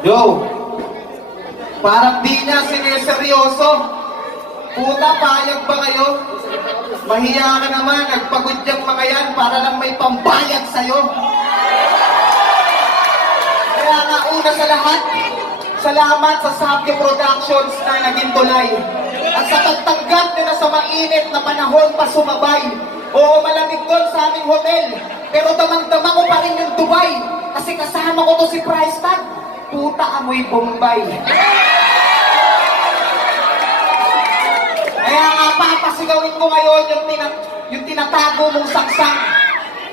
Yo, parang di niya sineseryoso. Puta, payag ba kayo? Mahiya ka naman, nagpagod yung mga yan para lang may pambayad sa'yo. Kaya nga una sa lahat, salamat sa Sabio Productions na naging tulay. At sa pagtanggap nila sa mainit na panahon pa sumabay. Oo, malamig doon sa aming hotel. Pero damang-dama ko pa rin yung Dubai. Kasi kasama ko to si Price Tag. Puta, amoy Bombay. Kaya nga papasigawin ko ngayon yung tinatago mong saksang.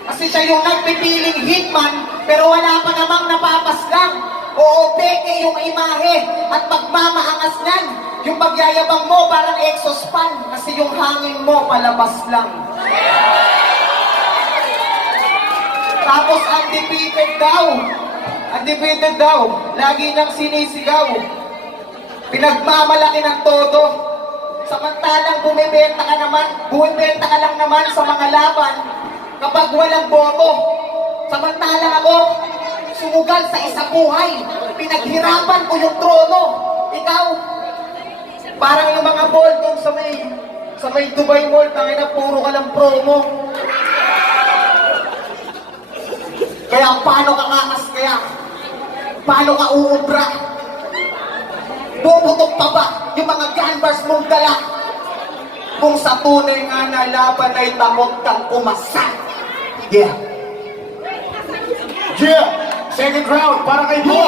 Kasi siya yung nagpipiling hitman, pero wala pa namang napapaslang. Oo, peke yung imahe at pagmamaangas niyan. Yung pagyayabang mo parang exhaust fan, kasi yung hangin mo palabas lang. Tapos undefeated daw. Undefeated daw. Lagi nang sinisigaw. Pinagmamalaki ng todo. Samantalang bumibenta ka lang naman sa mga laban kapag walang boto. Samantalang ako, sumugal sa isang buhay. Pinaghirapan ko yung trono. Ikaw, parang yung mga mall doon sa may Dubai Mall, tangina, puro ka lang promo. Kaya paano ka kakas kaya? Paano ka uubra? Bubutok pa ba yung mga canvas mong dala? Kung sa tunay nga na laban ay takot kang umasa. Yeah. Yeah! Second round, para kay Bo!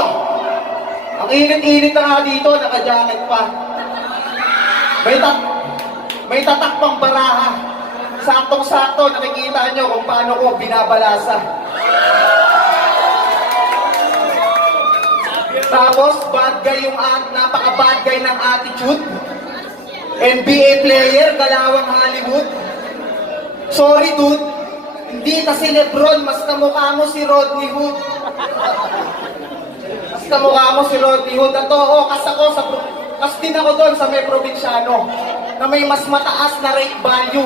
Ang init-init na nga dito, naka-jacket pa. May tatak pang baraha. Saktong-sakto, nakikita nyo kung paano ko binabalasa. Tapos, bad guy napaka-bad guy ng attitude. NBA player, galawang Hollywood. Sorry dude, hindi kasi Lebron, mas kamukha mo si Rodney Hood. Mas kamukha mo si Rodney Hood. At oo, kas din ako doon sa may probinsyano na may mas mataas na rate value.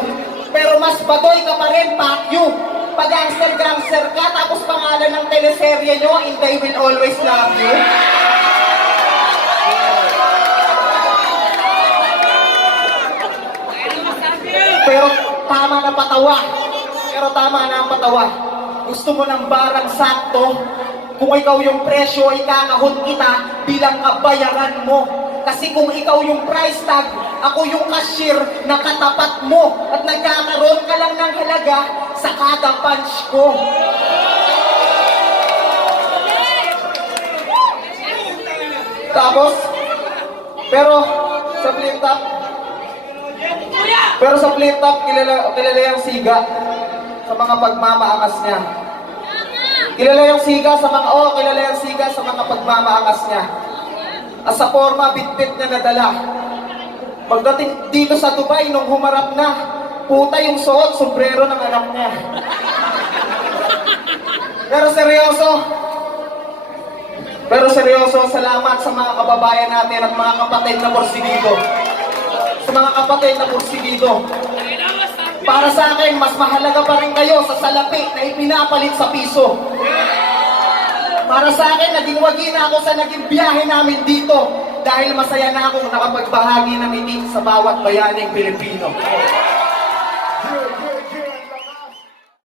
Pero mas badoy ka pa rin, fuck you. Pag gangster-gangster ka, tapos pangalan ng teleserye nyo, and they will always love you. Pero tama na ang patawa. Gusto mo ng barang sakto? Kung ikaw yung presyo, ikakahon kita bilang kabayaran mo. Kasi kung ikaw yung price tag, ako yung cashier na katapat mo at nagkakaroon ka lang ng halaga sa kada punch ko. Tapos, pero sa flip top, kilala yung siga sa mga pagmamaangas niya. Kilala yung siga sa mga pagmamaangas niya. At sa forma, bit-bit na nadala. Pagdating dito sa Dubai, nung humarap na, puta yung suot, sombrero ng anak niya. Pero seryoso, salamat sa mga kababayan natin at mga kapatid na porsigido. Sa mga kapatid na porsigido. Para sa akin, mas mahalaga pa rin kayo sa salapi na ipinapalit sa piso. Para sa akin, naging wagi na ako sa naging biyahe namin dito dahil masaya na akong nakapagbahagi ng ngiti sa bawat bayaning Pilipino.